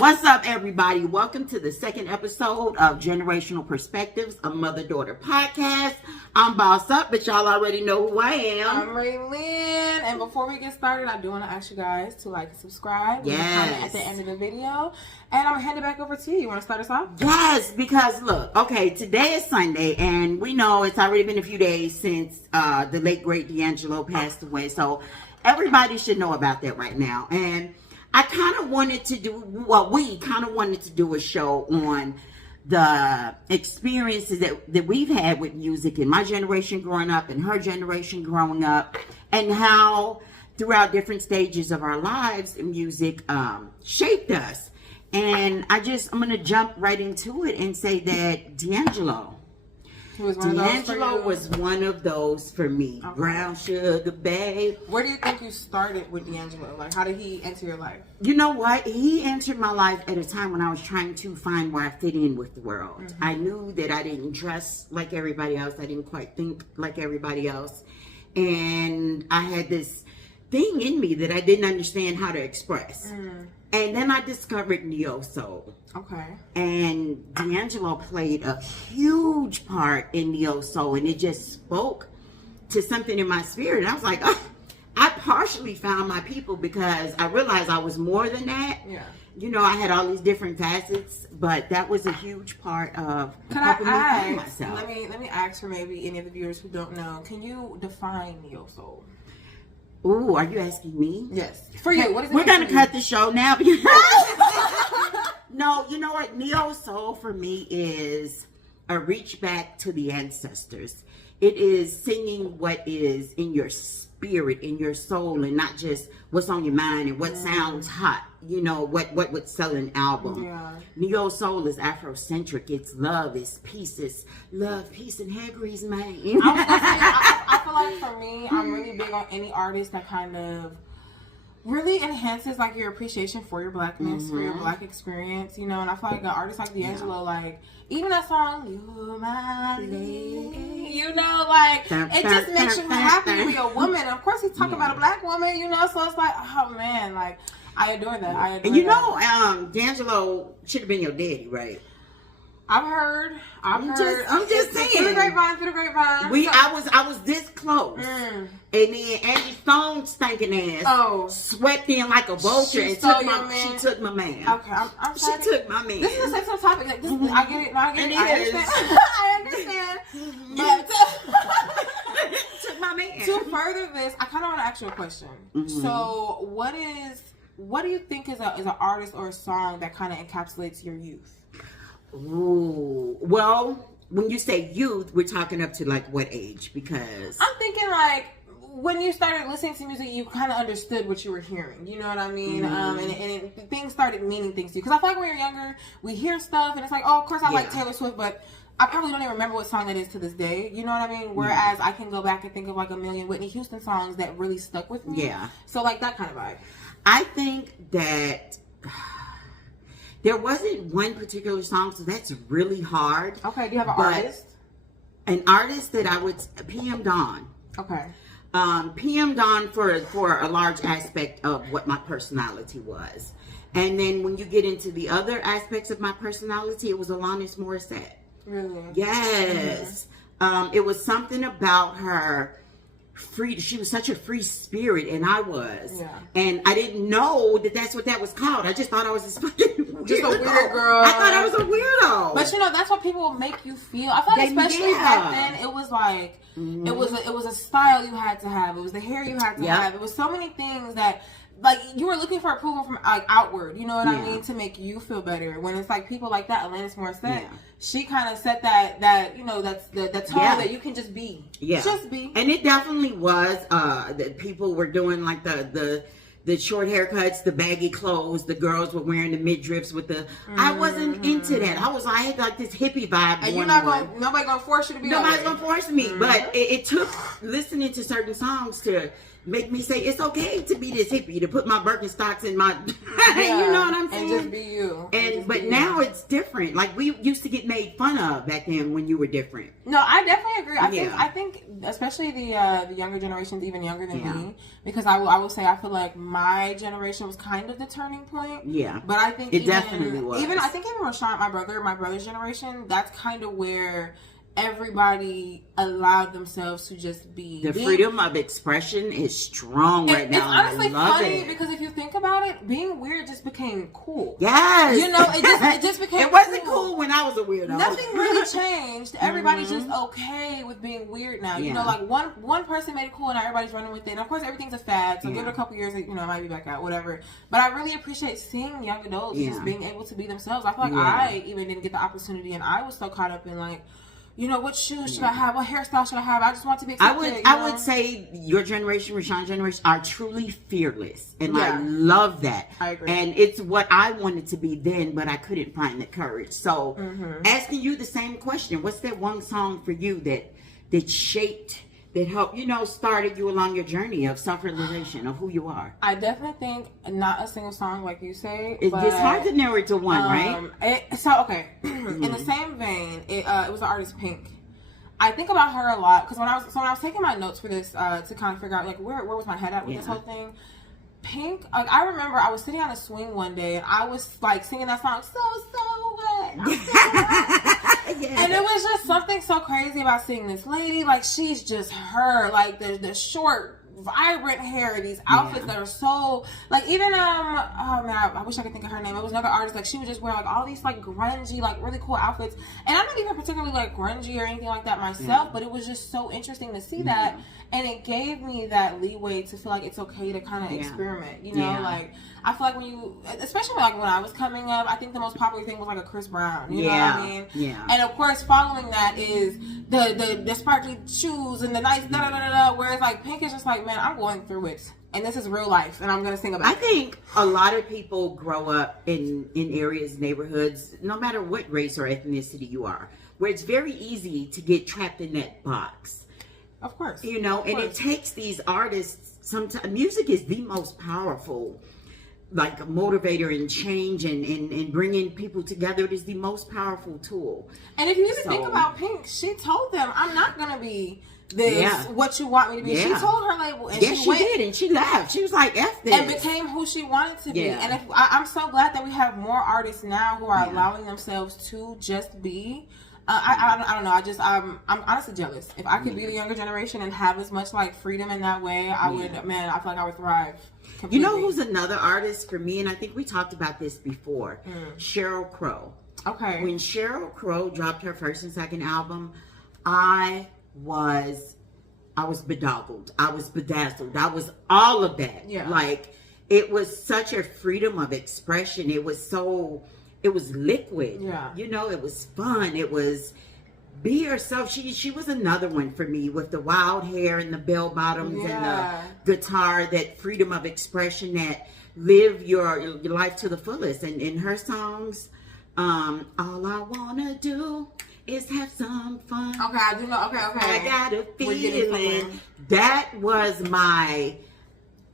What's up, everybody? Welcome to the second episode of Generational Perspectives, a mother-daughter podcast. I'm Boss Up, but y'all already know who I am. I'm Raylyn, and before we get started, I do want to ask you guys to like and subscribe. Yes. Comment at the end of the video, and I'm gonna hand it back over to you. You want to start us off? Yes, because look, okay, today is Sunday, and we know it's already been a few days since the late great D'Angelo passed away, so everybody should know about that right now. And I kind of wanted to do, we kind of wanted to do a show on the experiences that we've had with music in my generation growing up and her generation growing up, and how throughout different stages of our lives, music shaped us. And I'm going to jump right into it and say that D'Angelo was one of those for me. Okay. Brown sugar, babe. Where do you think you started with D'Angelo? Like, how did he enter your life? You know what? He entered my life at a time when I was trying to find where I fit in with the world. Mm-hmm. I knew that I didn't dress like everybody else. I didn't quite think like everybody else. And I had this thing in me that I didn't understand how to express. And then I discovered neo-soul. Okay. And D'Angelo played a huge part in neo-soul, and it just spoke to something in my spirit. And I was like, oh, I partially found my people because I realized I was more than that. Yeah. You know, I had all these different facets, but that was a huge part of helping me find myself. Let me ask for maybe any of the viewers who don't know. Can you define neo-soul? Ooh, are you asking me? Yes. For you, what is it? We're going to cut the show now. No, you know what? Neo-soul for me is a reach back to the ancestors. It is singing what is in your spirit, in your soul, and not just what's on your mind and what sounds hot. You know, what would sell an album. Yeah. Neo-soul is Afrocentric. It's love, it's peace, it's love, peace, and hair grease, man. I feel like for me, I'm really big on any artist that kind of really enhances like your appreciation for your blackness, for your black experience, you know. And I feel like an artist like D'Angelo, like even that song, "You're My Lady," you know, like it just makes you happy to be a woman. Of course, he's talking about a black woman, you know. So it's like, oh man, like I adore that. And you know, D'Angelo should have been your daddy, right? I've heard. I'm just saying. Through the grapevine. I was this close. And then Angie Stone stinking ass swept in like a vulture and took my man. Okay, I'm sorry. She took my man. This is a sensitive topic. Like, this, I get it. No, I get it. I understand. But took my man. To further this, I kind of want to ask you a question. So, what do you think is an artist or a song that kind of encapsulates your youth? Ooh, well, when you say youth, we're talking up to like what age? Because I'm thinking like when you started listening to music, you kind of understood what you were hearing. You know what I mean? And things started meaning things to you. Because I feel like when you're younger, we hear stuff and it's like, oh, of course I like Taylor Swift, but I probably don't even remember what song it is to this day. You know what I mean? Whereas I can go back and think of like a million Whitney Houston songs that really stuck with me. Yeah. So like that kind of vibe. I think that there wasn't one particular song, so that's really hard. Okay, do you have an artist? An artist that I would, PM Dawn. Okay. PM Dawn for a large aspect of what my personality was. And then when you get into the other aspects of my personality, it was Alanis Morissette. Really? Yes. It was something about her. She was such a free spirit, and I was. Yeah. And I didn't know that that's what that was called. I just thought I was this fucking weirdo. Just a weird girl. I thought I was a weirdo. But you know, that's what people make you feel. I feel like especially back then, it was like it was a style you had to have. It was the hair you had to have. It was so many things that like you were looking for approval from like outward, you know what I mean, to make you feel better. When it's like people like that, Alanis Morissette, she kind of set that you know that's the tone that you can just be, just be. And it definitely was that people were doing like the short haircuts, the baggy clothes. The girls were wearing the midriffs with the. I wasn't into that. I had like this hippie vibe. And you're nobody gonna force you to be. Nobody's gonna force me. But it took listening to certain songs to make me say it's okay to be this hippie, to put my Birkenstocks in my. You know what I'm saying? And just be you. But now it's different. different. Like we used to get made fun of back then when you were different. No, I definitely agree. I think especially the younger generations, even younger than me, because I will say I feel like my generation was kind of the turning point. Yeah, but I think it definitely was. Even Rashawn, my brother's generation, that's kind of where everybody allowed themselves to just be. The freedom of expression is strong right now. It's honestly funny because if you think about it, being weird just became cool. Yes. You know, it just became It wasn't cool when I was a weirdo. Nothing really changed. Everybody's just okay with being weird now. You know, like one person made it cool and now everybody's running with it. And of course, everything's a fad. So give it a couple years, you know, it might be back out, whatever. But I really appreciate seeing young adults just being able to be themselves. I feel like I even didn't get the opportunity and I was so caught up in like, you know, what shoes should I have? What hairstyle should I have? I just want to be accepted. I would say your generation, Rashawn's generation, are truly fearless. And I love that. I agree. And it's what I wanted to be then, but I couldn't find the courage. So asking you the same question, what's that one song for you that shaped, that helped, you know, started you along your journey of self-realization of who you are? I definitely think not a single song like you say. It's hard to narrow it to one, right? In the same vein, it was the artist Pink. I think about her a lot because when I was taking my notes for this to kind of figure out like where was my head at with this whole thing. Pink, like I remember I was sitting on a swing one day and I was like singing that song, so what? I'm so what? And it was just something so crazy about seeing this lady, like she's just her, like the short, vibrant hair, these outfits that are so like even oh man, I wish I could think of her name. It was another artist, like she would just wear like all these like grungy, like really cool outfits. And I'm not even particularly like grungy or anything like that myself, but it was just so interesting to see that. And it gave me that leeway to feel like it's okay to kind of experiment, you know, like I feel like when you, especially like when I was coming up, I think the most popular thing was like a Chris Brown, you know what I mean? Yeah. And of course, following that is the sparkly shoes and the nice whereas like Pink is just like, man, I'm going through it. And this is real life, and I'm going to sing about it. I think a lot of people grow up in areas, neighborhoods, no matter what race or ethnicity you are, where it's very easy to get trapped in that box. Of course. You know, and it takes these artists, sometimes music is the most powerful, like motivator and change and bringing people together. It is the most powerful tool. And if you even think about Pink, she told them, I'm not going to be this, what you want me to be. She told her label. And she did, and she laughed. She was like, F this. And became who she wanted to be. And I'm so glad that we have more artists now who are allowing themselves to just be. I don't know. I'm honestly jealous. If I could be the younger generation and have as much like freedom in that way, I would. Man, I feel like I would thrive. Completely. You know who's another artist for me, and I think we talked about this before. Sheryl Crow. Okay. When Sheryl Crow dropped her first and second album, I was bedazzled. I was bedazzled. I was all of that. Yeah. Like it was such a freedom of expression. It was liquid. Yeah. You know, it was fun. It was be yourself. She was another one for me with the wild hair and the bell bottoms and the guitar, that freedom of expression, that live your life to the fullest. And in her songs, all I wanna do is have some fun. Okay, I do know. Okay. I got a feeling. That was my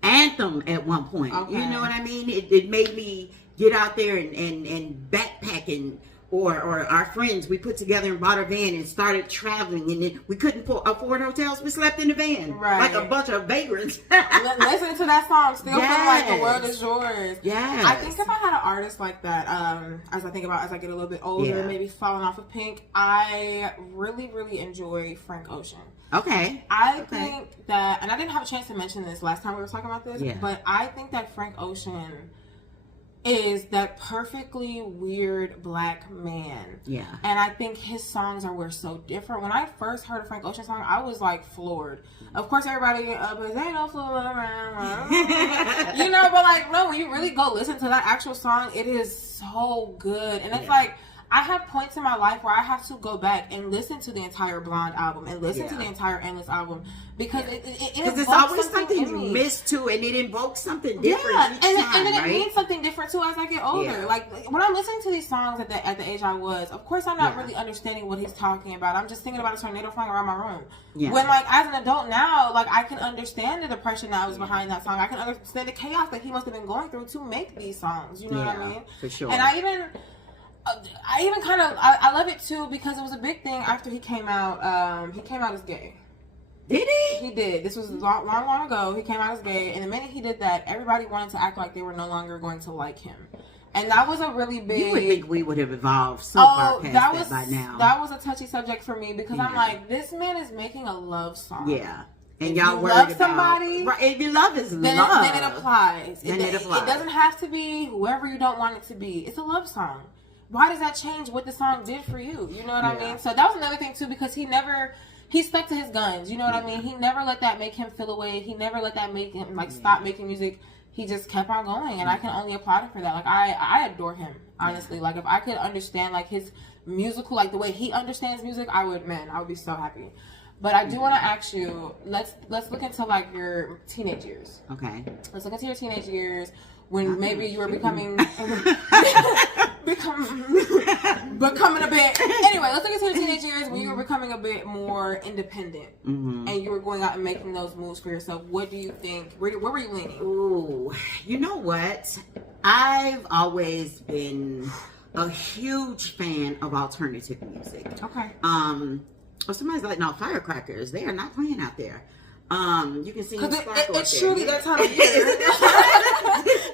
anthem at one point. Okay. You know what I mean? It made me get out there and backpacking, or our friends, we put together and bought a van and started traveling, and then we couldn't afford hotels. We slept in the van like a bunch of vagrants. Listen to that song, still feel like the world is yours. Yeah, I think if I had an artist like that, as I get a little bit older, maybe falling off of Pink, I really, really enjoy Frank Ocean. Okay. I think that, and I didn't have a chance to mention this last time we were talking about this, but I think that Frank Ocean is that perfectly weird black man. Yeah. And I think his songs were so different. When I first heard a Frank Ocean song, I was like floored. Of course, everybody, but they don't fool around. You know, but like, no, when you really go listen to that actual song, it is so good. And it's like, I have points in my life where I have to go back and listen to the entire Blonde album and listen to the entire Endless album, because because it's always something you miss too, and it invokes something different. Yeah, and it means something different too as I get older. Yeah. Like when I'm listening to these songs at the age I was, of course I'm not really understanding what he's talking about. I'm just thinking about a tornado flying around my room. Yeah. When like as an adult now, like I can understand the depression that was behind that song. I can understand the chaos that he must have been going through to make these songs. You know what I mean? For sure. And I even. I even kind of I love it too because it was a big thing after he came out. He came out as gay. Did he? He did. This was long ago. He came out as gay, and the minute he did that, everybody wanted to act like they were no longer going to like him, and that was a really big. You would think we would have evolved so far past that by now. That was a touchy subject for me because I'm like, this man is making a love song. Yeah. And if y'all you worried love about somebody, right? If you love is then love, then it applies. It applies. It doesn't have to be whoever you don't want it to be. It's a love song. Why does that change what the song did for you? You know what I mean? So that was another thing too because he stuck to his guns. You know what I mean? He never let that make him feel away. He never let that make him stop making music. He just kept on going, and I can only applaud him for that. Like I adore him honestly. Like if I could understand like his musical, like the way he understands music, I would be so happy. But I do want to ask you, let's look into like your teenage years. Okay. Let's look into your teenage years when maybe you were becoming a bit. Anyway, let's look into your teenage years when you were becoming a bit more independent and you were going out and making those moves for yourself. What do you think? Where were you leaning? Ooh, you know what? I've always been a huge fan of alternative music. Okay. Well, somebody's like, no, firecrackers. They are not playing out there. You can see it's truly that time of year.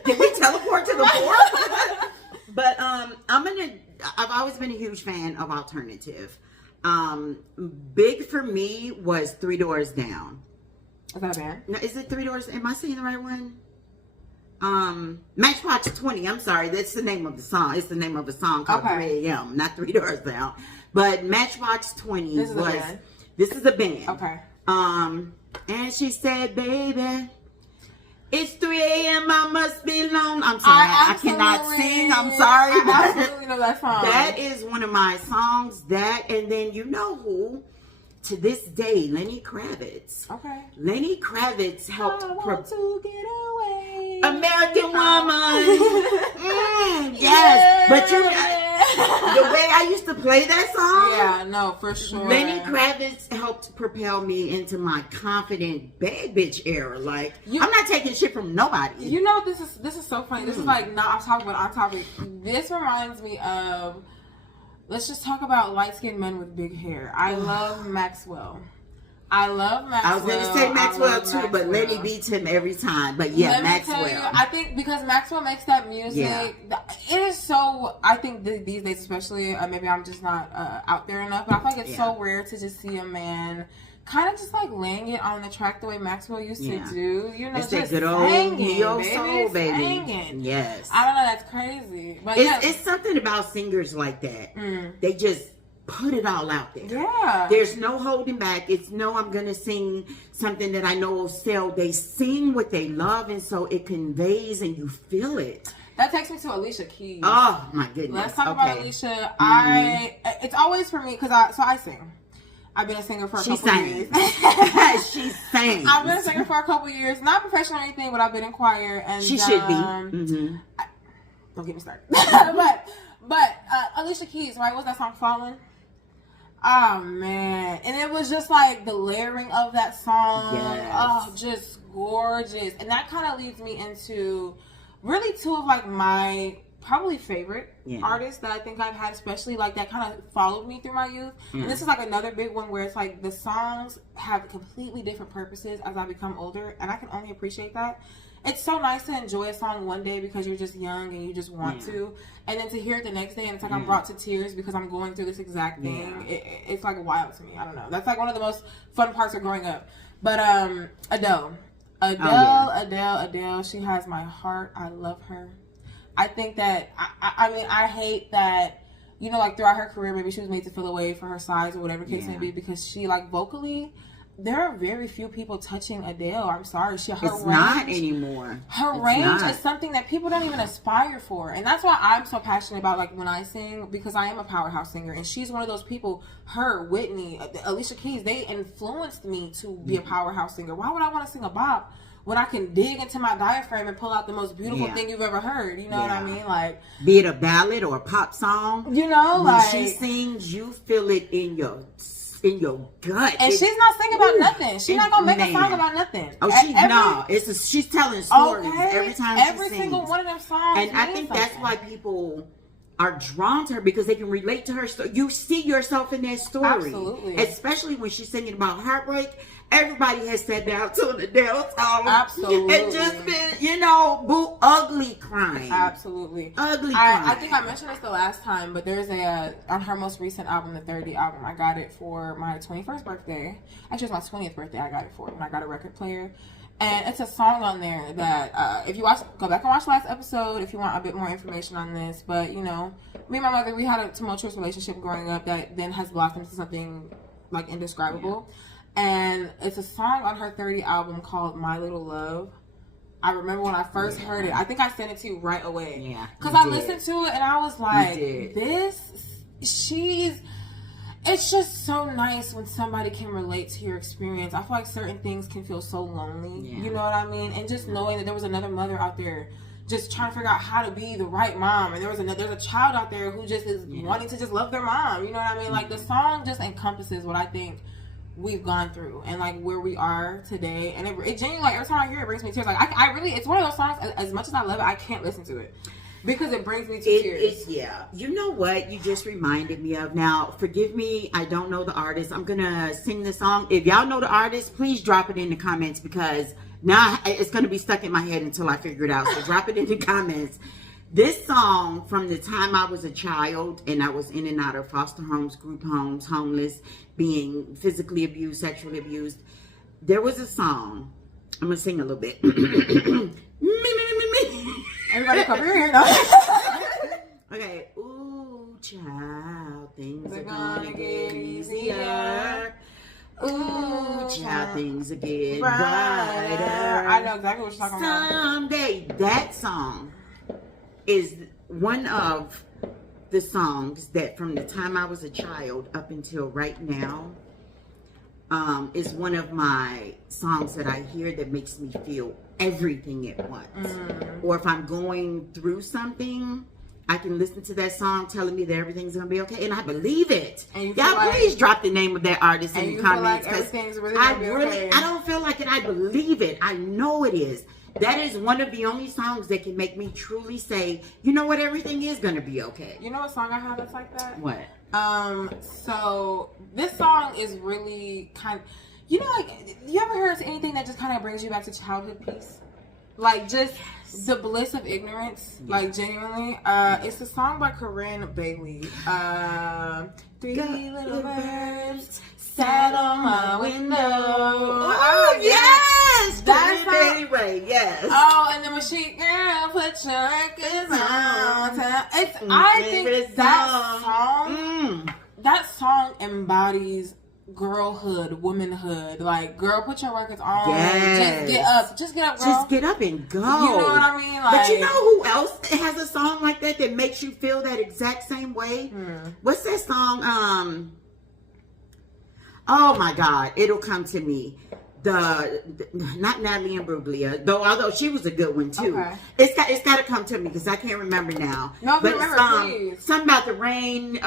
Did we teleport to the port? But I've always been a huge fan of alternative. Big for me was 3 Doors Down. Is that a band? No, is it 3 Doors? Am I saying the right one? Matchbox 20. I'm sorry, that's the name of the song. It's the name of a song called 3 a.m. Not 3 Doors Down. But Matchbox 20 this is a band. Okay. And she said, baby, it's 3 a.m. I must be alone. I'm sorry, I cannot sing. I'm sorry. I absolutely know that song. That is one of my songs. That, and then you know who? To this day, Lenny Kravitz. Okay. Lenny Kravitz helped. I want to get away. American Woman. Yes. Yeah. But the way I used to play that song. Yeah, no, for sure. Lenny Kravitz helped propel me into my confident bad bitch era. Like, I'm not taking shit from nobody. You know, this is so funny. This is like not off topic, but on topic. This reminds me of. Let's just talk about light-skinned men with big hair. I love Maxwell. I was going to say Maxwell too, but Lenny beats him every time. But yeah, Maxwell. Tell you, I think because Maxwell makes that music, it is so. I think these days, especially, maybe I'm just not out there enough, but I feel like it's so rare to just see a man kind of just like laying it on the track the way Maxwell used to do. You know, it's just that good old soul, baby. Hanging. Yes. I don't know. That's crazy. But it's something about singers like that. They just put it all out there. Yeah. There's no holding back. It's no, I'm going to sing something that I know will sell. They sing what they love, and so it conveys and you feel it. That takes me to Alicia Keys. Oh, my goodness. Let's talk about Alicia. It's always for me, because I sing. I've been a singer for a couple years. She sang. I've been a singer for a couple years. Not professional or anything, but I've been in choir. And she should be. Don't get me started. but Alicia Keys, right? What's that song, Fallen? Oh, man. And it was just like the layering of that song. Yes. Oh, just gorgeous. And that kind of leads me into really two of like my probably favorite artists that I think I've had, especially like that kind of followed me through my youth. And this is like another big one where it's like the songs have completely different purposes as I become older, and I can only appreciate that. It's so nice to enjoy a song one day because you're just young and you just want to, and then to hear it the next day and it's like I'm brought to tears because I'm going through this exact thing. It's like wild to me. I don't know. That's like one of the most fun parts of growing up. But Adele. Adele, she has my heart. I love her. I think that, I mean, I hate that, you know, like throughout her career, maybe she was made to feel away for her size or whatever case may be, because she, like, vocally, there are very few people touching Adele. I'm sorry. It's not anymore. Her range is something that people don't even aspire for. And that's why I'm so passionate about, like, when I sing, because I am a powerhouse singer. And she's one of those people, her, Whitney, Alicia Keys, they influenced me to be a powerhouse singer. Why would I want to sing a bop when I can dig into my diaphragm and pull out the most beautiful thing you've ever heard? You know what I mean? Like, be it a ballad or a pop song, you know, when like, she sings, you feel it in your gut. And she's not singing about nothing. She's not gonna make a song about nothing. Oh, she's telling stories every time she sings. Every single one of them songs. And I think that's why people are drawn to her because they can relate to her story. You see yourself in that story. Absolutely. Especially when she's singing about heartbreak. Everybody has sat down to Adele song. Absolutely. And just been, ugly crying. Absolutely. Ugly crying. I think I mentioned this the last time, but there's on her most recent album, the 30 album, I got it for my 21st birthday. Actually, it was my 20th birthday I got it for when I got a record player. And it's a song on there that, if you go back and watch the last episode if you want a bit more information on this. But, me and my mother, we had a tumultuous relationship growing up that then has blossomed into something, like, indescribable. Yeah. And it's a song on her 30 album called My Little Love. I remember when I first heard it. I think I sent it to you right away. Yeah. Because I listened to it and I was like, it's just so nice when somebody can relate to your experience. I feel like certain things can feel so lonely. Yeah. You know what I mean? And just knowing that there was another mother out there just trying to figure out how to be the right mom. And there's a child out there who just is wanting to just love their mom. You know what I mean? Like, the song just encompasses what I think we've gone through and like where we are today, and it genuinely, like, every time I hear it, brings me tears. Like, I really, it's one of those songs, as much as I love it, I can't listen to it because it brings me to tears. You know what you just reminded me of? Now, forgive me, I don't know the artist. I'm gonna sing the song. If y'all know the artist, please drop it in the comments, because now it's gonna be stuck in my head until I figure it out. So drop it in the comments. This song, from the time I was a child and I was in and out of foster homes, group homes, homeless, being physically abused, sexually abused, there was a song. I'm going to sing a little bit. Everybody come here now. Okay. Ooh, child, things are gonna get easier. Ooh, child, things are getting brighter. I know exactly what you're talking about. Someday. That song is one of the songs that, from the time I was a child up until right now, is one of my songs that I hear that makes me feel everything at once. Or if I'm going through something, I can listen to that song telling me that everything's gonna be okay, and I believe it. Y'all, please drop the name of that artist in the comments, because I don't feel like it. I believe it. I know it is. That is one of the only songs that can make me truly say, you know what, everything is going to be okay. You know what song I have that's like that? What? So this song is really kind of, like, you ever heard anything that just kind of brings you back to childhood peace? Like, just the bliss of ignorance, like, genuinely. It's a song by Corinne Bailey. Three little birds sat on my window. Oh, yes! That's Bailey Ray, yes. Oh, and the machine girl, put your records on. I think that song embodies girlhood, womanhood. Like, girl, put your records on. Yes. Just get up, girl. Just get up and go. You know what I mean? Like, but you know who else has a song like that makes you feel that exact same way? What's that song? Oh my God, it'll come to me. Not Natalie Imbruglia, although she was a good one too. Okay. It's got to come to me because I can't remember now. No, but remember, please. Something about the rain.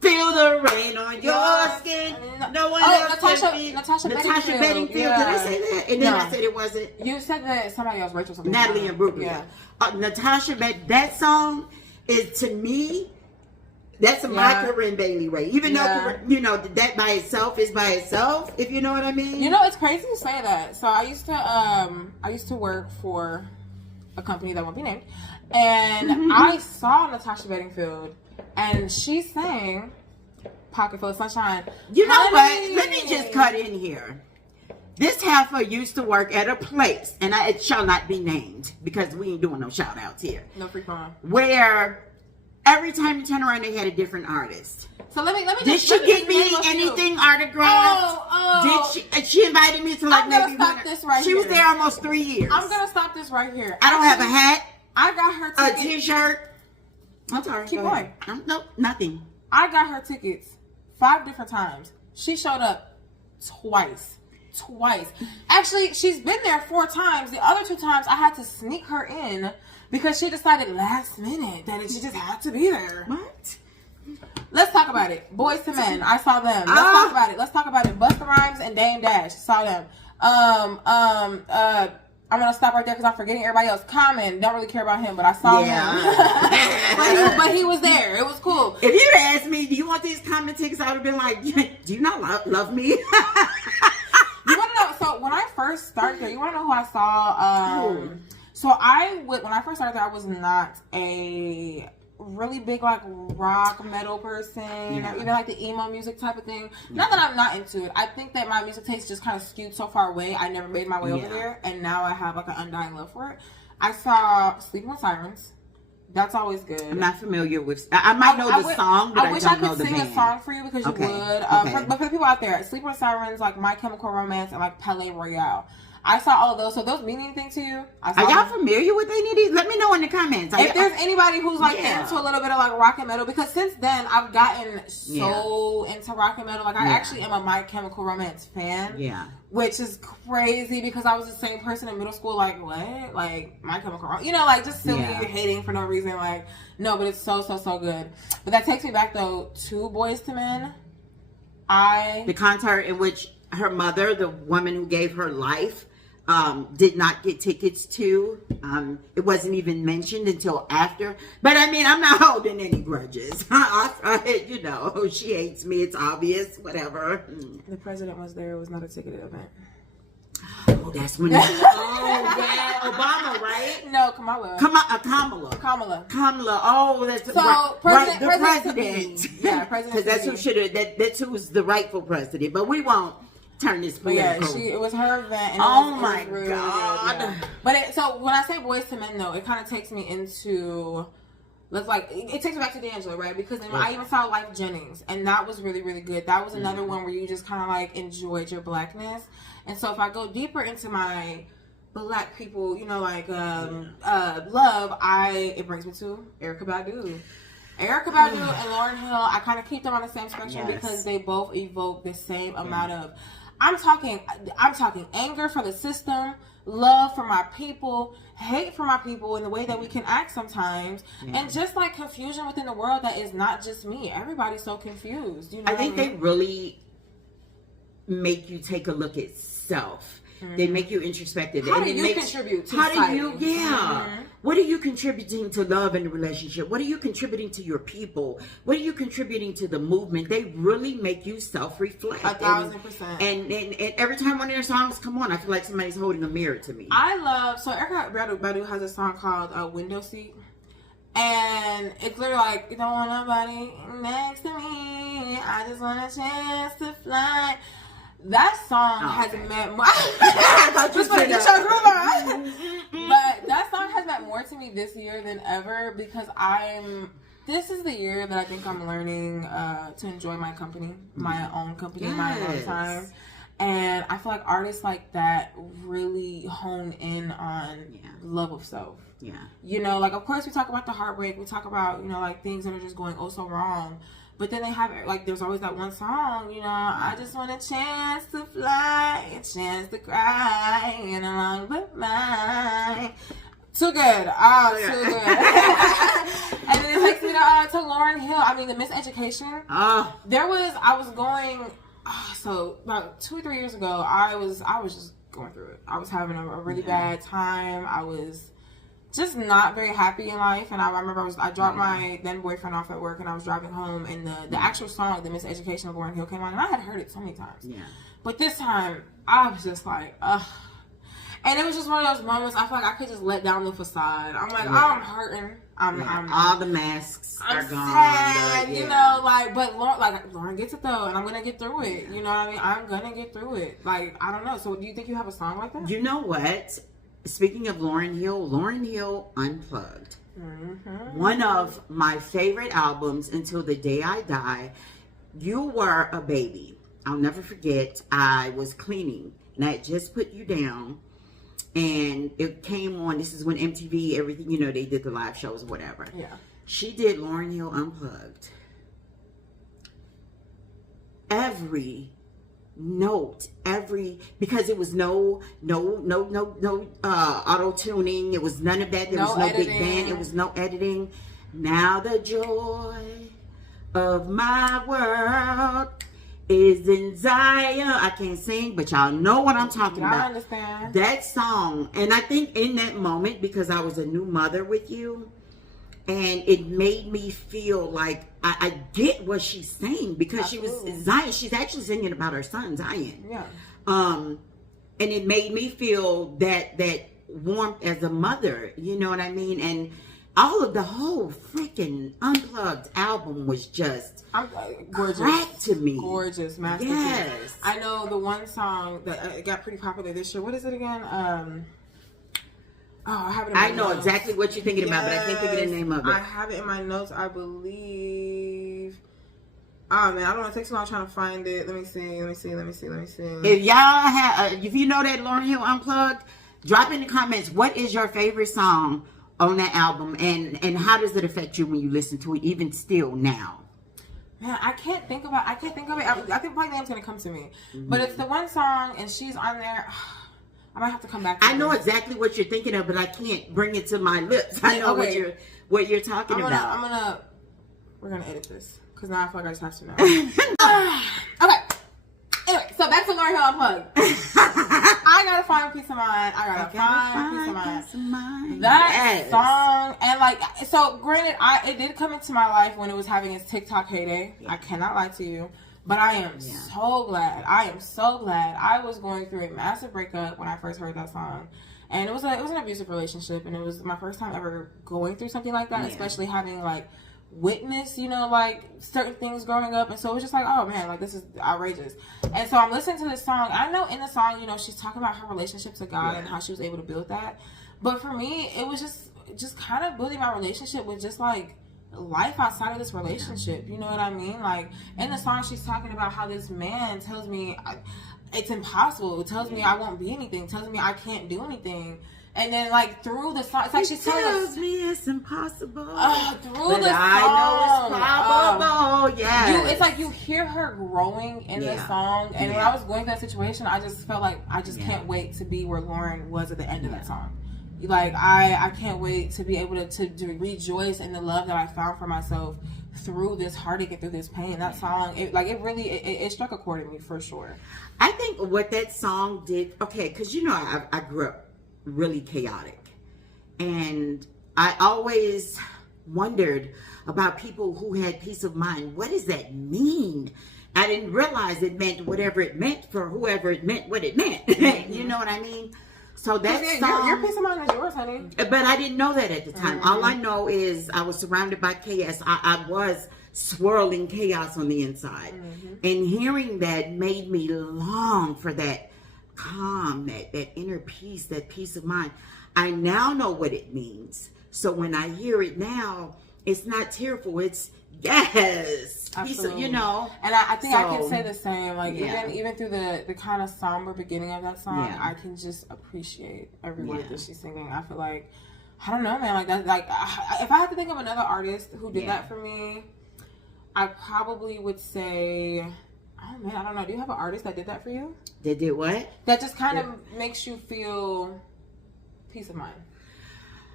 Feel the rain on your skin. No one else can be. Natasha Bedingfield. Yeah. Did I say that? And then I said it wasn't. You said that somebody else, Rachel something. Natalie Imbruglia. Yeah. Natasha, that song is, to me, that's my Corinne Bailey Ray. Even though, that by itself is by itself, if you know what I mean. You know, it's crazy to say that. So I used to work for a company that won't be named, and I saw Natasha Bedingfield, and she sang "Pocket Full of Sunshine." You know what? Let me just cut in here. This heifer used to work at a place, and it shall not be named because we ain't doing no shout outs here. No free fun. Where every time you turn around, they had a different artist. So let me. Did she get me anything autographed? Did she invited me to, like, maybe? I'm gonna stop this right here. She was there almost 3 years. I'm gonna stop this right here. I don't have a hat. I got her tickets. A T-shirt. I'm sorry. Keep going. Nope, nothing. I got her tickets 5 different times. She showed up twice. Actually, she's been there 4 times. The other 2 times, I had to sneak her in because she decided last minute that she just had to be there. What? Let's talk about it. Boys to Men. I saw them. Let's talk about it. Busta Rhymes and Dame Dash. Saw them. I'm gonna stop right there because I'm forgetting everybody else. Common, don't really care about him, but I saw him. but he was there. It was cool. If you'd asked me, do you want these Common tickets? I would have been like, do you not love me? You want to know? So when I first started there, you want to know who I saw? So when I first started there, I was not a really big like rock metal person, or even like the emo music type of thing. Not that I'm not into it. I think that my music taste just kind of skewed so far away. I never made my way over there, and now I have like an undying love for it. I saw Sleeping with Sirens. That's always good. I'm not familiar with. I might know the song, but I wish I could sing a song for you because you would. But for the people out there, Sleeping with Sirens, like My Chemical Romance, and like Pele Royale. I saw all of those. So those mean anything to you? Are y'all familiar with any of these? Let me know in the comments. If there's anybody who's like into a little bit of like rock and metal, because since then I've gotten so into rock and metal. Like I actually am a My Chemical Romance fan. Yeah. Which is crazy because I was the same person in middle school. Like what? Like My Chemical Romance? You know, like just silly hating for no reason. Like no, but it's so good. But that takes me back though to Boyz II Men. The concert in which her mother, the woman who gave her life, did not get tickets to. It wasn't even mentioned until after. But I mean, I'm not holding any grudges. You know, she hates me. It's obvious. Whatever. The president was there. It was not a ticketed event. Oh, that's when. Obama, right? No, Kamala. Kamala. Oh, that's so right. The president. Yeah, president. Because that's who should have. That's who was the rightful president. But we won't turn this political. But yeah, it was her event. And my really God. Good, yeah. But so when I say Boyz II Men, though, it kind of takes me into. It takes me back to D'Angelo, right? Because then I even saw Life Jennings, and that was really, really good. That was another one where you just kind of like enjoyed your blackness. And so if I go deeper into my black people, you know, like love, it brings me to Erykah Badu. Erykah Badu and Lauryn Hill, I kind of keep them on the same spectrum because they both evoke the same amount of. I'm talking anger for the system, love for my people, hate for my people in the way that we can act sometimes, and just like confusion within the world that is not just me. Everybody's so confused. You know, I think they really make you take a look at self. They make you introspective. How do you contribute to society? What are you contributing to love in the relationship? What are you contributing to your people? What are you contributing to the movement? They really make you self-reflect. 1,000%. And every time one of their songs come on, I feel like somebody's holding a mirror to me. Erykah Badu has a song called Window Seat. And it's literally like, you don't want nobody next to me. I just want a chance to fly. That song has met more. But that song has meant more to me this year than ever because this is the year that I think I'm learning to enjoy my company, my own company, my own time. And I feel like artists like that really hone in on love of self. Yeah. You know, like, of course we talk about the heartbreak. We talk about, you know, like things that are just going so wrong. But then they have, like, there's always that one song, you know, I just want a chance to fly, a chance to cry, and along with mine. Too good. Oh, too good. And then it takes me to Lauryn Hill. I mean, the Miseducation. I was going, so about 2 or 3 years ago, I was just going through it. I was having a really bad time. I was just not very happy in life, and I remember I dropped my then boyfriend off at work, and I was driving home, and the actual song, the Miseducation of Lauryn Hill, came on, and I had heard it so many times. Yeah. But this time, I was just like, ugh. And it was just one of those moments. I feel like I could just let down the facade. I'm like, I'm hurting. I'm all the masks are gone. Sad, you know, like, but Lauryn gets it though, and I'm gonna get through it. You know what I mean? I'm gonna get through it. Like, I don't know. So, do you think you have a song like that? You know what? Speaking of Lauryn Hill Unplugged. One of my favorite albums until the day I die. You Were a Baby. I'll never forget. I was cleaning and I had just put you down, and it came on. This is when MTV, everything, you know, they did the live shows or whatever. Yeah. She did Lauryn Hill Unplugged. Every note, because it was no auto tuning, it was none of that, there was no big band, it was no editing. Now the joy of my world is in Zion. I can't sing, but y'all know what I'm talking Y'all about. understand. That song. And I think in that moment, because I was a new mother with you, and it made me feel like I get what she's saying, because Absolutely. she was Zion. She's actually singing about her son, Zion. Yeah. And it made me feel that warmth as a mother. You know what I mean? And all of the whole freaking Unplugged album was just Gorgeous. crack to me. Gorgeous, masterpiece. Yes. I know the one song that got pretty popular this year. What is it again? I have it in my I know notes. exactly what you're thinking about, but I can't think of the name of it. I have it in my notes, I believe. Oh man, I don't want to take so long trying to find it. Let me see. If y'all have, if you know that Lauryn Hill Unplugged, drop in the comments, what is your favorite song on that album, and how does it affect you when you listen to it, even still now? Man, I can't think of it. I think probably the name's gonna come to me, but it's the one song, and she's on there. I might have to come back to I know this. exactly what you're thinking of, but I can't bring it to my lips. I know Okay. what you're talking about. We're gonna edit this because now I feel like I just have to know. Okay. Anyway, so back to Lauryn Hill Unplugged. I gotta find a peace of mind. I gotta find a peace of mind. That song, and like, so granted, it did come into my life when it was having its TikTok heyday. Yeah. I cannot lie to you. But I am so glad. I am so glad. I was going through a massive breakup when I first heard that song. And it was an abusive relationship, and it was my first time ever going through something like that, especially having like witnessed, like certain things growing up. And so it was just like, oh man, like this is outrageous. And so I'm listening to this song. I know in the song, she's talking about her relationship to God and how she was able to build that. But for me, it was just kind of building my relationship with just like life outside of this relationship. You know what I mean? Like in the song, she's talking about how this man tells me it's impossible. It tells me I won't be anything. It tells me I can't do anything. And then like through the song, it's like she's telling us me it's impossible. Through but the song, I know it's probable. It's like you hear her growing in the song. And when I was going through that situation, I just felt like I just can't wait to be where Lauryn was at the end of that song. Like I can't wait to be able to rejoice in the love that I found for myself through this heartache and through this pain. That song, it struck a chord in me for sure. I think what that song did, because I grew up really chaotic, and I always wondered about people who had peace of mind. What does that mean? I didn't realize it meant whatever it meant for whoever it meant what it meant. You know what I mean? So that song, your peace of mind is yours, honey. But I didn't know that at the time. All I know is I was surrounded by chaos. I was swirling chaos on the inside. And hearing that made me long for that calm, that inner peace, that peace of mind. I now know what it means. So when I hear it now, it's not tearful. It's peace of, And I think I can say the same. Like even through the kind of somber beginning of that song, I can just appreciate every word that she's singing. I feel like, I don't know, man. Like that. Like if I had to think of another artist who did that for me, I probably would say, oh man, I don't know. Do you have an artist that did that for you? They did what? That just kind of makes you feel peace of mind.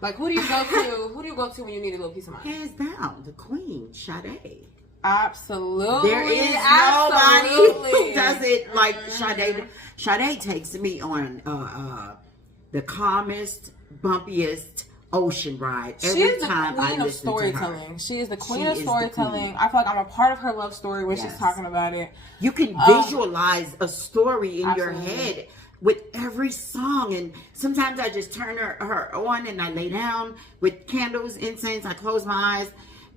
Like who do you go to? Who do you go to when you need a little peace of mind? Hands down, the Queen, Sade. Absolutely. There is nobody who does it like Sade. Sade takes me on the calmest, bumpiest ocean ride every time I listen to her. She is the queen of storytelling. She is the queen of storytelling. I feel like I'm a part of her love story when she's talking about it. You can visualize a story in your head with every song, and sometimes I just turn her on and I lay down with candles, incense, I close my eyes,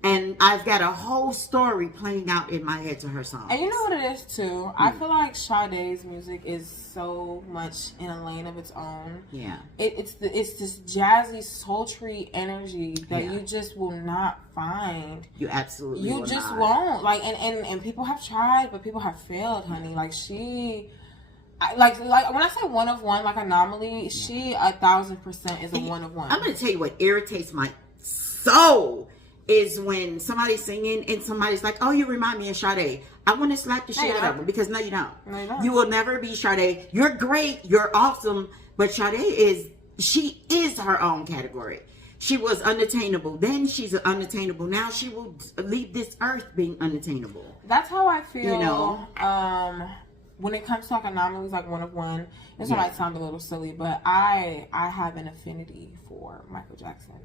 and I've got a whole story playing out in my head to her songs. And you know what it is too? I feel like Sade's music is so much in a lane of its own. Yeah. It's this jazzy, sultry energy that you just will not find. You absolutely will just not. won't. Like and people have tried, but people have failed, honey. Like like when I say one of one, like Anomaly, she 1,000% is a one of one. I'm gonna tell you what irritates my soul is when somebody's singing and somebody's like, "Oh, you remind me of Sade." I want to slap the shit out of them because no, you don't. No, you don't. You will never be Sade. You're great. You're awesome. But Sade she is her own category. She was unattainable. Then she's unattainable. Now she will leave this earth being unattainable. That's how I feel. You know? When it comes to like anomalies, like one of one, this one might sound a little silly, but I have an affinity for Michael Jackson.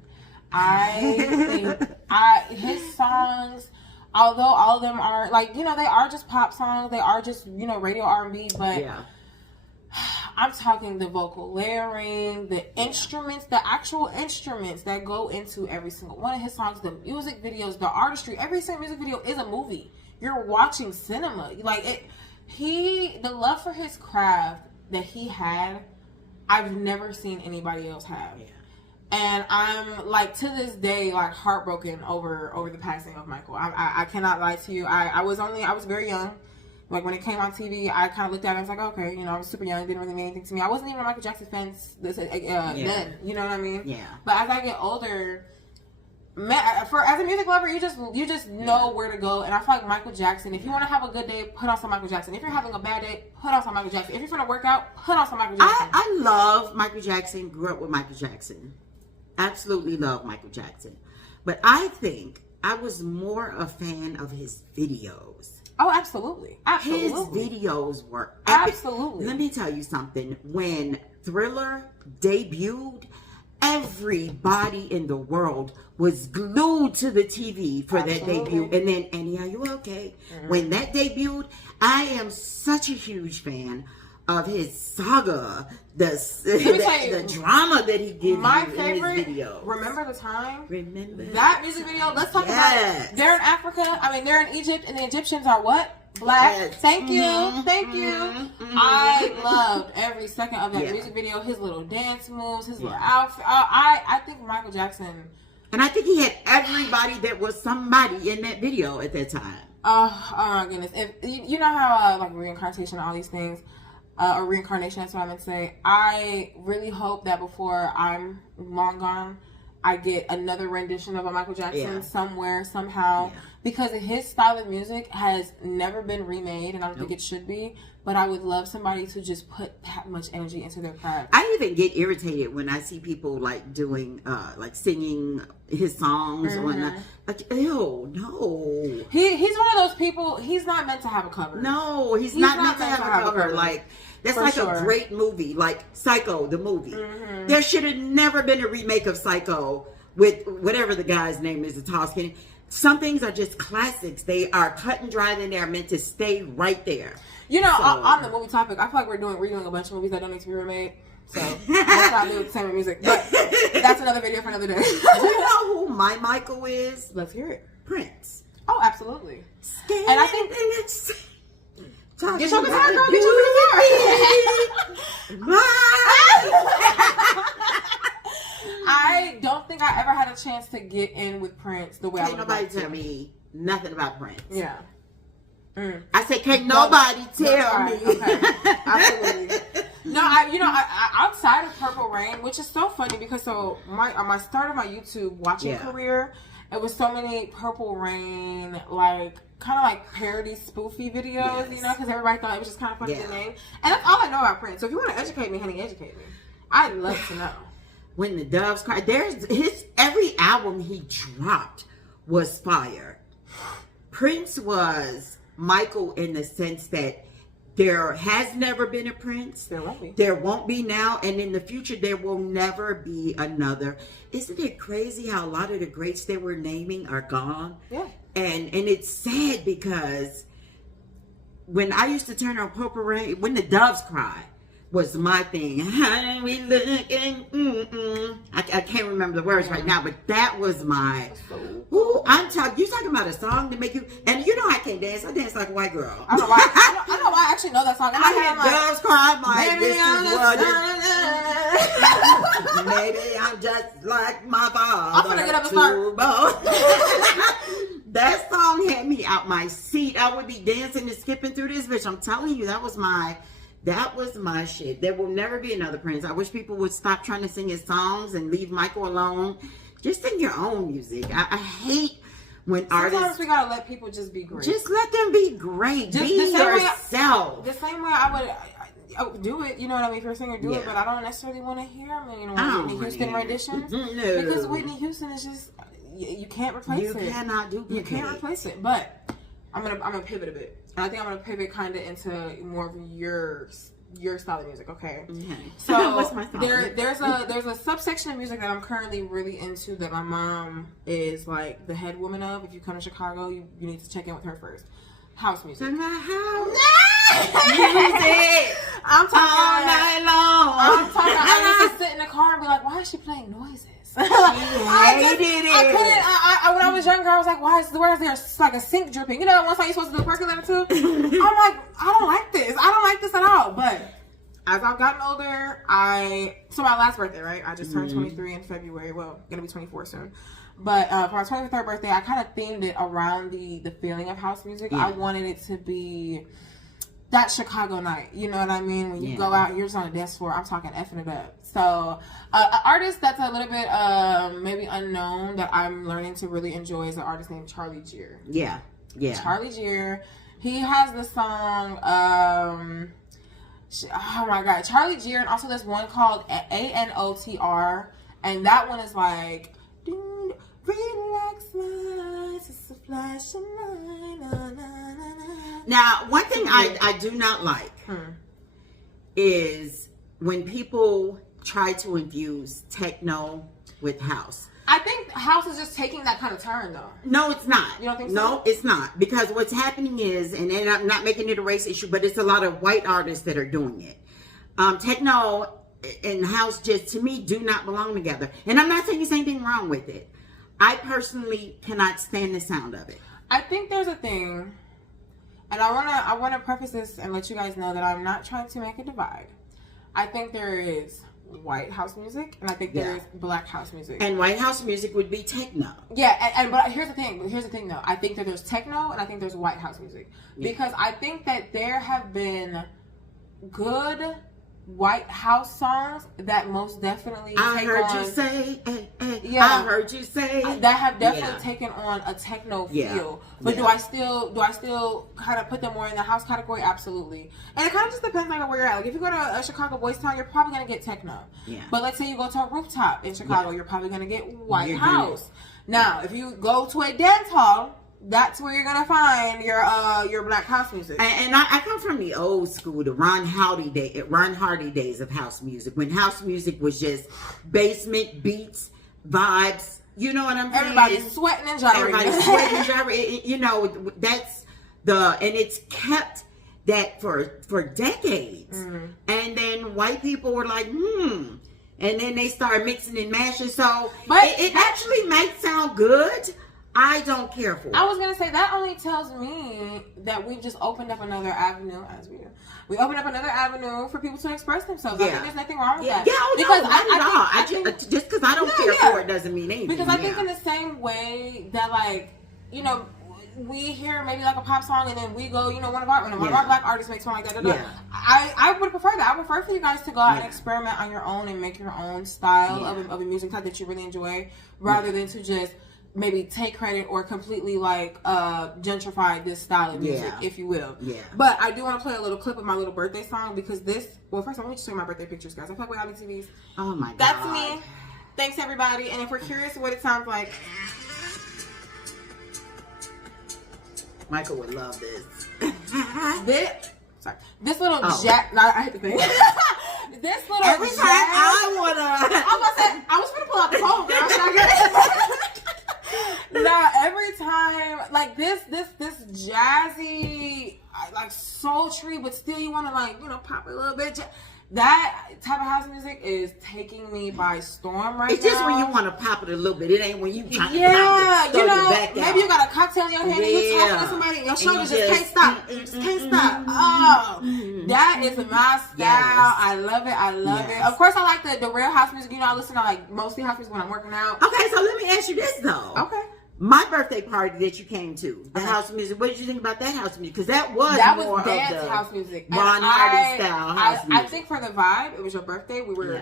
I think his songs, although all of them are like, you know, they are just pop songs, they are just, you know, radio R&B, but I'm talking the vocal layering, the instruments, the actual instruments that go into every single one of his songs, the music videos, the artistry. Every single music video is a movie. You're watching cinema. Like it. The love for his craft that he had, I've never seen anybody else have. Yeah. And I'm like, to this day, like heartbroken over the passing of Michael. I cannot lie to you. I was very young. Like when it came on TV, I kind of looked at it and I was like, okay, you know, I was super young, didn't really mean anything to me. I wasn't even a Michael Jackson fan then, you know what I mean? Yeah. But as I get older, as a music lover, you just know where to go. And I feel like Michael Jackson, if you want to have a good day, put on some Michael Jackson. If you're having a bad day, put on some Michael Jackson. If you're going to work out, put on some Michael Jackson. I love Michael Jackson, grew up with Michael Jackson. Absolutely love Michael Jackson. But I think I was more a fan of his videos. Oh, absolutely. His videos were epic. Absolutely. Let me tell you something. When Thriller debuted, everybody in the world was glued to the TV for that debut. And then, Annie, are you okay? Mm-hmm. When that debuted, I am such a huge fan of his saga, the drama that he gives my you favorite, in his video. Remember the Time? Remember that music video? Let's talk about it. They're in Africa. I mean, they're in Egypt, and the Egyptians are what? Black. Yes. Thank you. I loved every second of that music video. His little dance moves, his little outfit. I think Michael Jackson. And I think he had everybody that was somebody in that video at that time. Oh my goodness! If you know how like reincarnation, all these things. Or reincarnation, that's what I meant to say. I really hope that before I'm long gone, I get another rendition of a Michael Jackson somewhere, somehow. Yeah. Because his style of music has never been remade, and I don't think it should be. But I would love somebody to just put that much energy into their craft. I even get irritated when I see people like doing, like singing his songs on, like, ew, no. He's one of those people, he's not meant to have a cover. No, he's not meant to have a cover. Like, that's like a great movie, like Psycho, the movie. Mm-hmm. There should have never been a remake of Psycho with whatever the guy's name is, the tall skinny. Some things are just classics. They are cut and dried, and they are meant to stay right there. You know, on the movie topic, I feel like we're redoing a bunch of movies that don't need to be remade. So that's how I do with the same music. But that's another video for another day. Do you know who my Michael is? Let's hear it. Prince. Oh, absolutely. And I think get your guitar, girl. Get your guitar. I don't think I ever had a chance to get in with Prince the way I would like to. Can't nobody tell me nothing about Prince. Yeah. I said, can't nobody tell me. Okay. Absolutely. No, I outside of Purple Rain, which is so funny because my start of my YouTube watching career, it was so many Purple Rain, like kind of like parody spoofy videos, you know, because everybody thought it was just kind of funny the name. And that's all I know about Prince. So if you want to educate me, honey, educate me. I'd love to know. When the Doves Cry, every album he dropped was fire. Prince was Michael in the sense that there has never been a Prince. There won't be. There won't be now. And in the future, there will never be another. Isn't it crazy how a lot of the greats they were naming are gone? Yeah. And it's sad because when I used to turn on Purple Rain, when the Doves Cry was my thing. How we looking? I can't remember the words right now, but that was my. Ooh, I'm talking. You talking about a song to make you? And you know I can't dance. I dance like a white girl. I don't know why. I don't know why I actually know that song. I had Doves Cry. Like this is what. Maybe I'm just like my father. I'm gonna get up and start. That song had me out my seat. I would be dancing and skipping through this bitch. I'm telling you, that was my shit. There will never be another Prince. I wish people would stop trying to sing his songs and leave Michael alone. Just sing your own music. I hate when artists. Sometimes we gotta let people just be great. Just let them be great. Just be yourself. The same way I would. do it. You know what I mean? If you're a singer, do it. But I don't necessarily want to hear Whitney Houston renditions. No. Because Whitney Houston is just, you can't replace it. You cannot duplicate. You can't replace it. But I'm gonna pivot a bit. And I think I'm gonna pivot kind of into more of your style of music. Okay. So what's my style? There's a subsection of music that I'm currently really into that my mom is like the head woman of. If you come to Chicago, you need to check in with her first. House music. Music. I'm talking all night long. I'm talking. I used to sit in the car and be like, why is she playing noises? I hated it. I couldn't. When I was younger, I was like, where is there like a sink dripping? You know, one time you're supposed to do a percolator too. I'm like, I don't like this. I don't like this at all. But as I've gotten older, so my last birthday, right? I just turned 23 in February. Well, gonna be 24 soon. But for my 23rd birthday, I kind of themed it around the feeling of house music. I wanted it to be that Chicago night. You know what I mean? When you go out, you're just on the dance floor. I'm talking effing it up. So an artist that's a little bit maybe unknown that I'm learning to really enjoy is an artist named Charlie Geer. Yeah. Charlie Geer. He has the song, oh my God, Charlie Geer, and also there's one called ANOTR, and that one is like, relax my eyes, it's a flash of light, na, na, na, na. Now, one thing I do not like is when people try to infuse techno with house. I think house is just taking that kind of turn, though. No, it's not. You don't think so? No, it's not. Because what's happening is, and I'm not making it a race issue, but it's a lot of white artists that are doing it. Techno and house just, to me, do not belong together. And I'm not saying there's anything wrong with it. I personally cannot stand the sound of it. I think there's a thing, and I wanna preface this and let you guys know that I'm not trying to make a divide. I think there is white house music, and I think there is black house music. And white house music would be techno. Yeah, but here's the thing though. I think that there's techno, and I think there's white house music. Because I think that there have been good white house songs that most definitely I heard you say that have definitely taken on a techno feel. But do I still kind of put them more in the house category? Absolutely. And it kind of just depends on where you're at. Like if you go to a Chicago boys town, you're probably gonna get techno. But let's say you go to a rooftop in Chicago, you're probably gonna get white house. Now, if you go to a dance hall, that's where you're gonna find your black house music. And I come from the old school, the Ron Hardy days of house music, when house music was just basement beats, vibes. You know what I'm saying? Everybody's sweating and gyrating. You know, that's and it's kept that for decades. And then white people were like, and then they started mixing and mashing. So it actually might sound good. I don't care for it. I was going to say, that only tells me that we've just opened up another avenue, as we do. We opened up another avenue for people to express themselves. I think there's nothing wrong with that. Because just because I don't care for it doesn't mean anything. Because I think in the same way that, like, you know, we hear maybe like a pop song and then we go, you know, one of our black artists makes one like that. I would prefer that. I would prefer for you guys to go out and experiment on your own and make your own style of a music type that you really enjoy, rather than to just maybe take credit or completely like gentrify this style of music, if you will. But I do want to play a little clip of my little birthday song because first of all, let me just show you my birthday pictures, guys. I play with reality TVs. Oh my God. That's me. Thanks everybody. And if we're curious what it sounds like, Michael would love this. This little jack. No, I hate the thing. This little every time I was gonna pull out the phone, girl. Nah, every time, like this jazzy, like sultry, but still you want to like, you know, pop it a little bit. That type of house music is taking me by storm right now. It's just when you want to pop it a little bit. It ain't when you trying to pop it, you know, back maybe out. You got a cocktail in your hand and you're talking to somebody and your shoulders just can't stop. You just can't stop. Oh, that is my style. I love it. Of course, I like the real house music. You know, I listen to like mostly house music when I'm working out. Okay, so let me ask you this though. Okay. My birthday party that you came to, the house music. What did you think about that house music? Because that was more dance of the house music, Ron Hardy style house music. I think for the vibe, it was your birthday. We were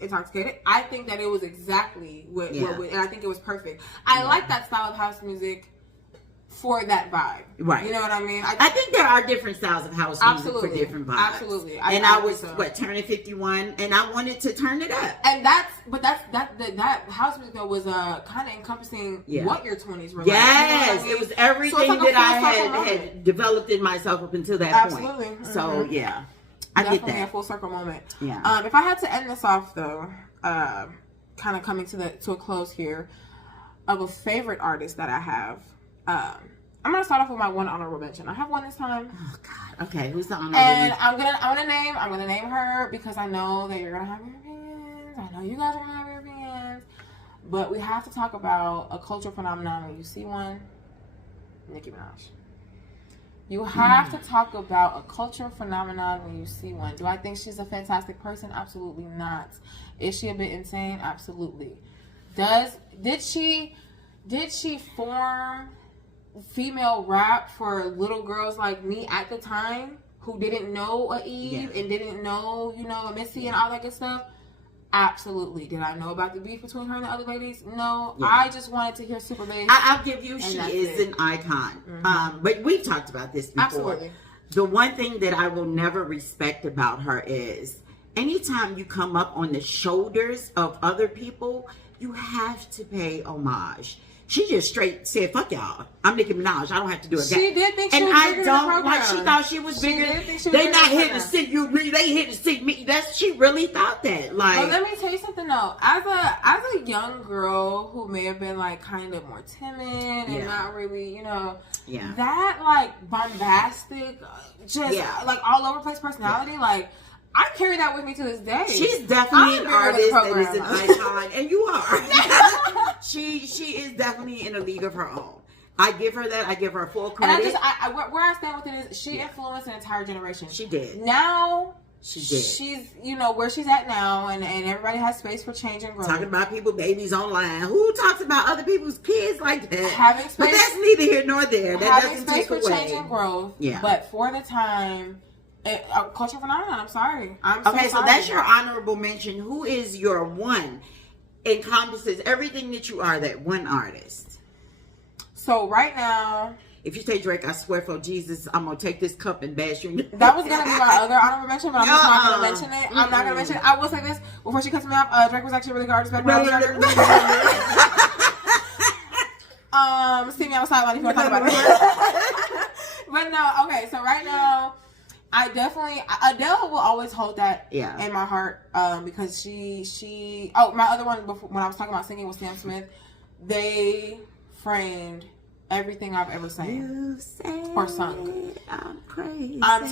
intoxicated. I think that it was exactly what and I think it was perfect. I like that style of house music for that vibe. Right. You know what I mean? I think there are different styles of house music for different vibes. Absolutely. I was turning 51, and I wanted to turn it up. And that house music though was kind of encompassing what your 20s were like. Yes, you know what I mean? It was everything that I had developed in myself up until that point. Absolutely. So yeah, I get Definitely that. a full circle moment. Yeah. If I had to end this off though, kind of coming to a close here, of a favorite artist that I have. I'm gonna start off with my one honorable mention. I have one this time. Oh God. Okay, who's the honorable? And I'm gonna name her because I know that you're gonna have your opinions. I know you guys are gonna have your opinions. But we have to talk about a cultural phenomenon when you see one. Nicki Minaj. You have to talk about a cultural phenomenon when you see one. Do I think she's a fantastic person? Absolutely not. Is she a bit insane? Absolutely. Did she form female rap for little girls like me at the time who didn't know a Eve and didn't know, a Missy and all that good stuff? Absolutely. Did I know about the beef between her and the other ladies? No. Yeah. I just wanted to hear Super Bass. I'll give you, she is an icon. Mm-hmm. But we've talked about this before. Absolutely. The one thing that I will never respect about her is anytime you come up on the shoulders of other people, you have to pay homage. She just straight said, "Fuck y'all. I'm Nicki Minaj. I don't have to do it." She did think she was bigger than the program. Like she thought she was bigger. They not here to see you. They here to see me. She really thought that. Like, but let me tell you something though. As a young girl who may have been like kind of more timid and not really, that like bombastic, like all over the place personality, like. I carry that with me to this day. She's definitely an artist that is an icon, and you are. She is definitely in a league of her own. I give her that. I give her full credit. And where I stand with it is she influenced an entire generation. She did. Now she did. She's where she's at now, and everybody has space for change and growth. Talking about people, babies online. Who talks about other people's kids like that? Having space, but that's neither here nor there. That having doesn't space take for away. change and growth. Yeah. But for the time. A cultural phenomenon. I'm sorry. So that's your honorable mention. Who is your one? Encompasses everything that you are. That one artist. So right now, if you say Drake, I swear for Jesus, I'm gonna take this cup and bash you. That was gonna be my other honorable mention, but I'm just not gonna mention it. I'm not gonna mention it. I will say this before she cuts me off. Drake was actually a really good artist back when I was younger. See me on the sideline if you want to talk about it. But no, okay. So right now. Adele will always hold that in my heart because she my other one before, when I was talking about singing with Sam Smith, they framed everything I've ever sang or sung. I'm crazy. I'm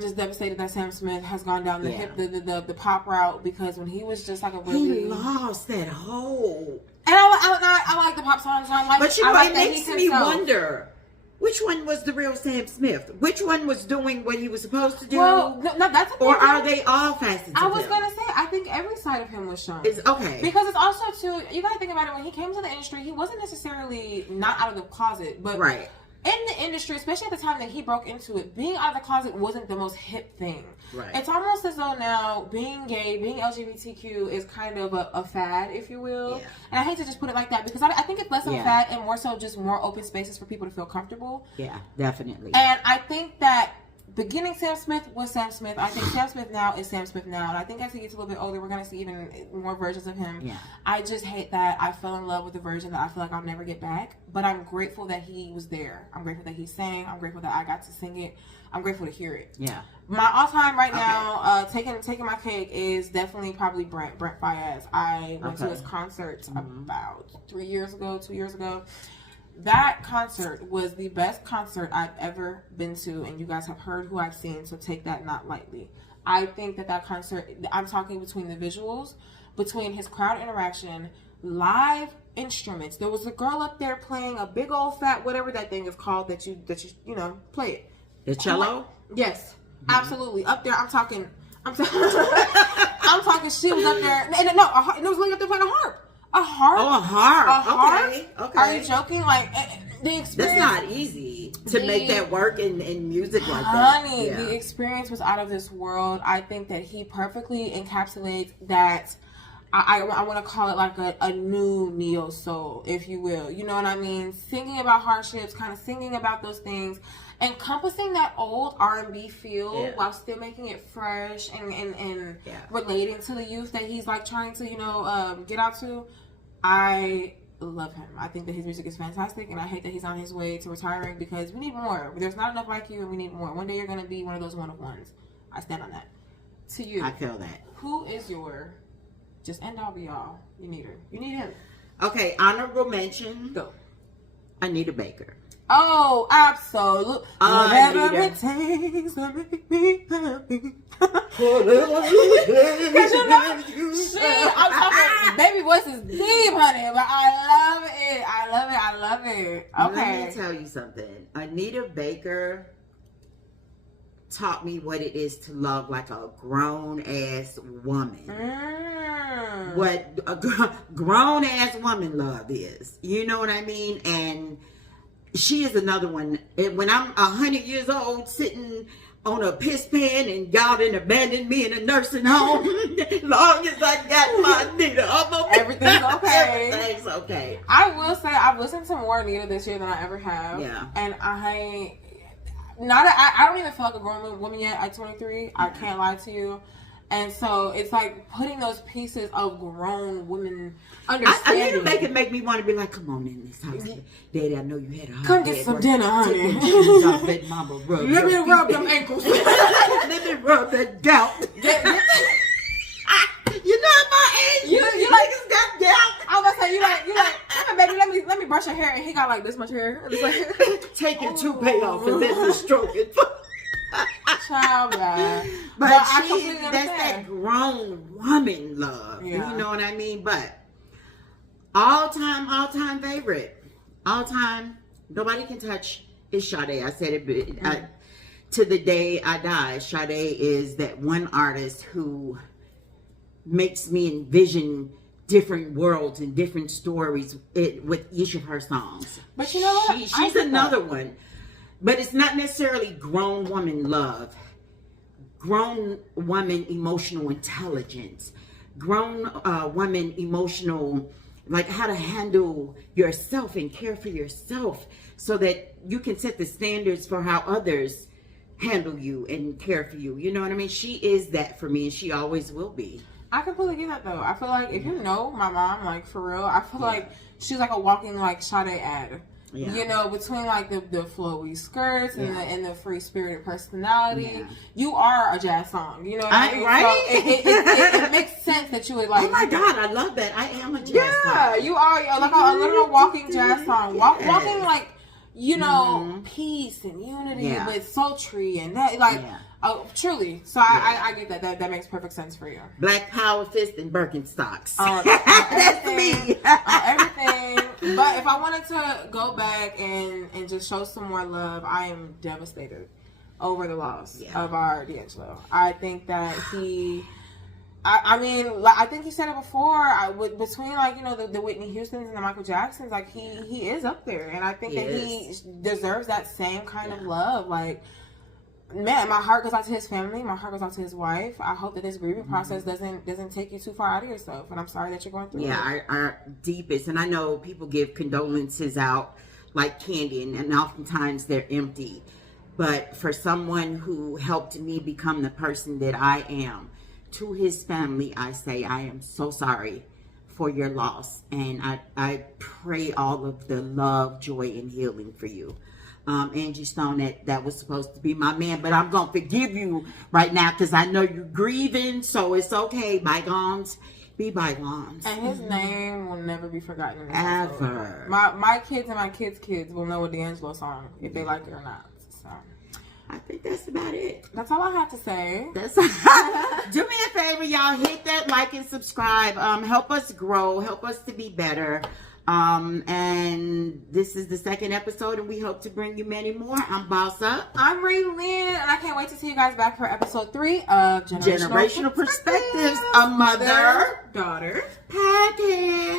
just devastated that Sam Smith has gone down the pop route because when he was just like a really he lost that whole. And I like the pop songs. But it makes me wonder. Which one was the real Sam Smith? Which one was doing what he was supposed to do? Well, no, that's the thing. Or are they all facets I was going to say, I think every side of him was shown. Okay. Because it's also, too, you got to think about it, when he came to the industry, he wasn't necessarily not out of the closet, but in the industry, especially at the time that he broke into it, being out of the closet wasn't the most hip thing. Right. It's almost as though now being gay, being LGBTQ is kind of a fad, if you will. Yeah. And I hate to just put it like that because I think it's less of a fad and more so just more open spaces for people to feel comfortable. Yeah, definitely. And I think that beginning Sam Smith was Sam Smith. I think Sam Smith now is Sam Smith now. And I think as he gets a little bit older, we're going to see even more versions of him. Yeah. I just hate that I fell in love with a version that I feel like I'll never get back. But I'm grateful that he was there. I'm grateful that he sang. I'm grateful that I got to sing it. I'm grateful to hear it. Yeah. My all-time right now, taking my cake is definitely probably Brent Faiyaz. I went to his concert about 2 years ago. That concert was the best concert I've ever been to, and you guys have heard who I've seen, so take that not lightly. I think that concert, I'm talking between the visuals, between his crowd interaction, live instruments. There was a girl up there playing a big old fat, whatever that thing is called that you play it. The cello? Yes, absolutely. Up there, I'm talking. She was up there. It was like up there playing a harp. A harp? Oh, a harp. A harp? Okay. Are you joking? Like, the experience. That's not easy to make that work in music like that. Honey, the experience was out of this world. I think that he perfectly encapsulates that I want to call it like a new neo soul, if you will. You know what I mean? Singing about hardships, kind of singing about those things, encompassing that old R&B feel while still making it fresh and relating to the youth that he's like trying to, get out to. I love him. I think that his music is fantastic, and I hate that he's on his way to retiring because we need more. There's not enough like you, and we need more. One day you're going to be one of those one of ones. I stand on that. To you. I feel that. Who is your... Just end all be all. You need her. You need him. Okay, honorable mention. Go. Anita Baker. Oh, absolutely. Whatever it takes to make me happy. Because I'm talking, baby voice is deep, honey. But I love it. Okay. Let me tell you something. Anita Baker taught me what it is to love like a grown-ass woman. What a grown-ass woman love is. You know what I mean? And she is another one. When I'm 100 years old, sitting on a piss pan and y'all didn't abandon me in a nursing home, as long as I got my Anita, everything's okay. Everything's okay. I will say I've listened to more Anita this year than I ever have. Yeah. And I don't even feel like a grown woman yet at 23. I can't lie to you. And so it's like putting those pieces of grown women understanding. They can make me want to be like, come on in this house, Daddy. I know you had a hard come get some dinner, honey. Let mama rub. Let me rub them ankles. Let me rub that gout. You know at my age, you like got gout. I was gonna say you like, come on, baby, let me brush your hair, and he got like this much hair. It's like, take your toupee off and let me stroke it. Child, but that's that grown woman love. Yeah. You know what I mean? But all time favorite, all time, nobody can touch is Sade. I said it, to the day I die. Sade is that one artist who makes me envision different worlds and different stories with each of her songs. But you know what? She's another one. But it's not necessarily grown woman love. Grown woman emotional intelligence. Grown woman emotional, like how to handle yourself and care for yourself so that you can set the standards for how others handle you and care for you. You know what I mean? She is that for me, and she always will be. I completely get that though. I feel like if you know my mom, like for real, I feel like she's like a walking like Sade ad. Yeah. You know, between like the flowy skirts and the free spirited personality, you are a jazz song. You know what I mean? Right? So it makes sense that you would like. Oh my God, I love that. I am a jazz song. Yeah, you are like a literal walking jazz song. Walking like, peace and unity with sultry and that like. Yeah. Oh, truly. So I get that. That makes perfect sense for you. Black Power Fist and Birkenstocks. That's me. Everything. But if I wanted to go back and just show some more love, I am devastated over the loss of our D'Angelo. I think that he... I mean, I think he said it before. Between like the Whitney Houstons and the Michael Jacksons, like he is up there, and I think that he deserves that same kind of love. Like, man, my heart goes out to his family. My heart goes out to his wife. I hope that this grieving process doesn't take you too far out of yourself. And I'm sorry that you're going through it. Yeah, our deepest. And I know people give condolences out like candy, and oftentimes they're empty. But for someone who helped me become the person that I am, to his family, I say I am so sorry for your loss. And I pray all of the love, joy, and healing for you. Angie Stone, that was supposed to be my man, but I'm gonna forgive you right now because I know you're grieving, so it's okay. Bygones be bygones. And his name will never be forgotten in this ever. My kids and my kids' kids will know a D'Angelo song if they like it or not. So I think that's about it. That's all I have to say. Do me a favor, y'all. Hit that like and subscribe. Help us grow. Help us to be better. And this is the second episode, and we hope to bring you many more. I'm Boss Up. I'm Ray Lynn, and I can't wait to see you guys back for episode 3 of Generational Perspectives, a mother-daughter podcast.